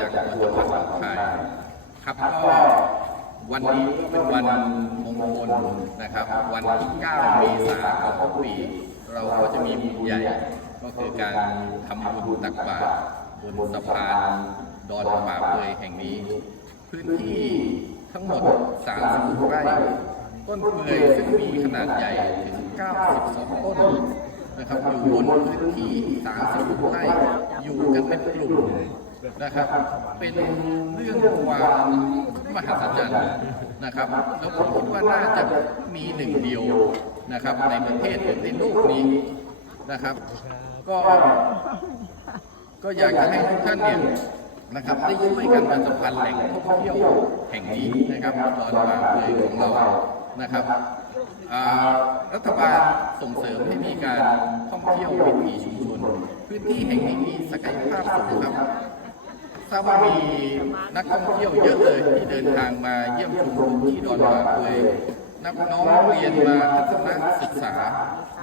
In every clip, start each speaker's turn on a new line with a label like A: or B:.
A: จากจังหวัดหนองคายครับก็วันนี้เป็นวันมงคลนะครับ วันที่ 9 เมษายนของทุกปีเราก็จะมีบุญใหญ่ ก็คือการทำบุญตักบาตรบนสะพานดอนป่าเปยแห่งนี้ พื้นที่ทั้งหมด 30 ไร่ ต้นเปื่อยซึ่งมีขนาดใหญ่ถึง 92 ต้นนะครับอยู่บนพื้นที่30ไร่ อยู่กันเป็นกลุ่ม นะครับ เป็นเรื่องความมหัศจรรย์นะครับแล้วผมคิดว่าน่าจะมีหนึ่งเดียวนะครับ ในประเทศหรือในโลกนี้นะครับ ก็ก็อยากจะให้ทุกท่านเนี่ยนะครับได้ช่วยกันเป็นสะพานแหล่งท่องเที่ยวแห่งนี้นะครับดอนบางเปยของเรานะครับรัฐบาลส่งเสริมให้มีการท่องเที่ยววิถีชุมชน พื้นที่แห่งนี้มีศักยภาพสูงครับ ทราบว่ามีนักท่องเที่ยวเยอะเลยที่เดินทางมาเยี่ยมชมพื้นที่ดอนบางเปยนักน้องเรียนมาทัศนศึกษา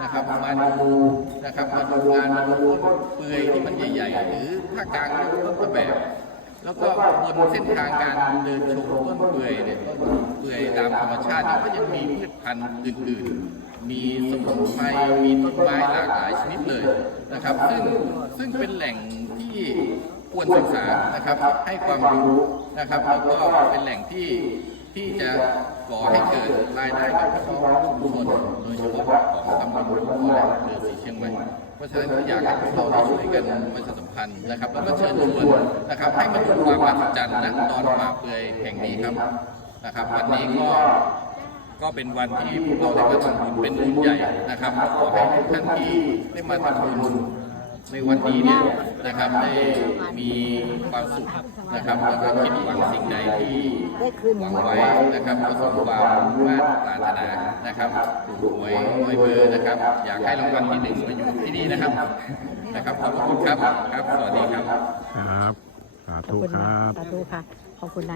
A: นะครับมาดูนะครับมาดูงานมาดูต้นเปื่อยที่มันใหญ่ ๆ หรือภาคกลางเรียกต้นตะแบบ แล้วก็บนเส้นทางการเดินชมต้นเปื่อยเนี่ยต้นเปื่อยตามธรรมชาติเนี่ยก็ยังมีพืชพันธุ์อื่นๆ มีสมุนไพรมีต้นไม้หลากหลายชนิดเลยนะครับ ซึ่งซึ่งเป็นแหล่งที่ ควรศึกษานะครับ ให้ความรู้นะครับแล้วก็เป็นแหล่งที่ที่จะก่อให้เกิดรายได้กับพี่น้องชุมชนโดยเฉพาะของตำบลรุ่งโรจน์และอำเภอศรีเชียงใหม่เพราะฉะนั้นอยากให้พวกเราได้ช่วยกันประชาสัมพันธ์นะครับ แล้วก็เชิญชวนนะครับ ให้มาดูความมหัศจรรย์ณตอนป่าเปือยแห่งนี้ครับนะครับ วันนี้ก็ก็เป็นวันที่พวกเราได้มาทำบุญเป็นบุญใหญ่นะครับก็ขอให้ทุกท่านที่ได้มาทำบุญ ในวันนี้เนี่ยนะครับได้มีความสุขนะครับแล้วก็คิดหวังสิ่งใดที่หวังไว้นะครับประสบความวาดปรารถนานะครับถูกหวยหวยเบอร์นะครับ อยากให้รางวัลที่หนึ่งมาอยู่ที่นี่นะครับนะครับขอบคุณครับครับสวัสดีครับ
B: ครับสา
C: ขอบ
B: ธุ
C: คุณ
B: ครับ
C: สาธุค่ะขอบคุณนาย